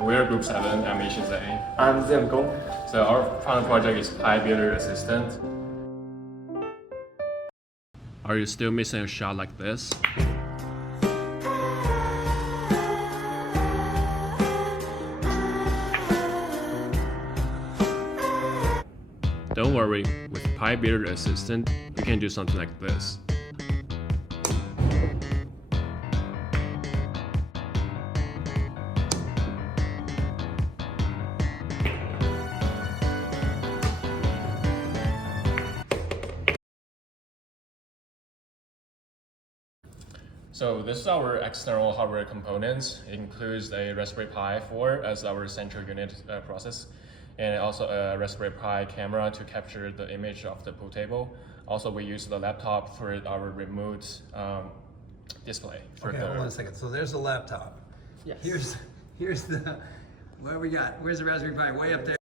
We're Group 7, I'm Ishin Zhang. I'm Zian Gong. So our final project is Pi Billiard Assistant. Are you still missing a shot like this? Don't worry, with Pi Billiard Assistant, you can do something like this. So this is our external hardware components. It includes a Raspberry Pi 4 as our central unit process, and also a Raspberry Pi camera to capture the image of the pool table. Also, we use the laptop for our remote display. Okay, hold on a second. So there's the laptop. Yes. Here's the, what we got? Where's the Raspberry Pi? Way up there.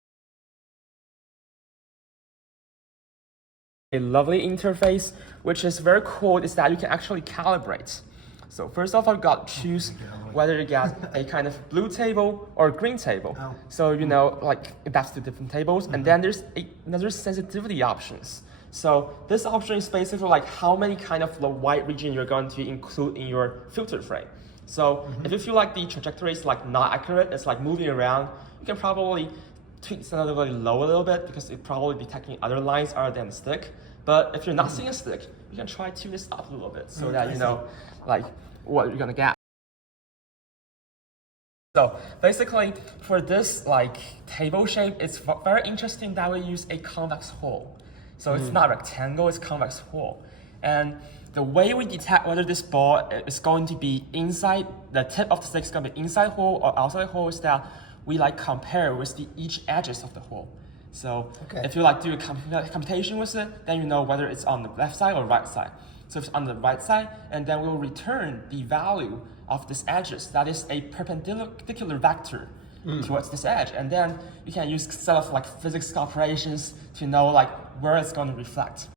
A lovely interface, which is very cool, is that you can actually calibrate. So first of all, you got to choose whether you get a kind of blue table or green table. Oh. So you know, like that's two different tables, and then there's another sensitivity options. So this option is basically like how many kind of the white region you're going to include in your filter frame. So if you feel like the trajectory is like not accurate, it's like moving around, you can probably tweak sensitivity low a little bit because it's probably detecting other lines other than the stick. But if you're not seeing a stick, you can try to tune this up a little bit so that you know like what you're gonna get. So basically for this like table shape, it's very interesting that we use a convex hole. So it's not rectangle, it's convex hole. And the way we detect whether this ball is going to be inside, the tip of the stick is gonna be inside hole or outside hole is that we like compare with each edges of the hole. So if you like do a computation with it, then you know whether it's on the left side or right side. So if it's on the right side, and then we'll return the value of this edges. That is a perpendicular vector towards this edge. And then you can use set of like physics operations to know like where it's going to reflect.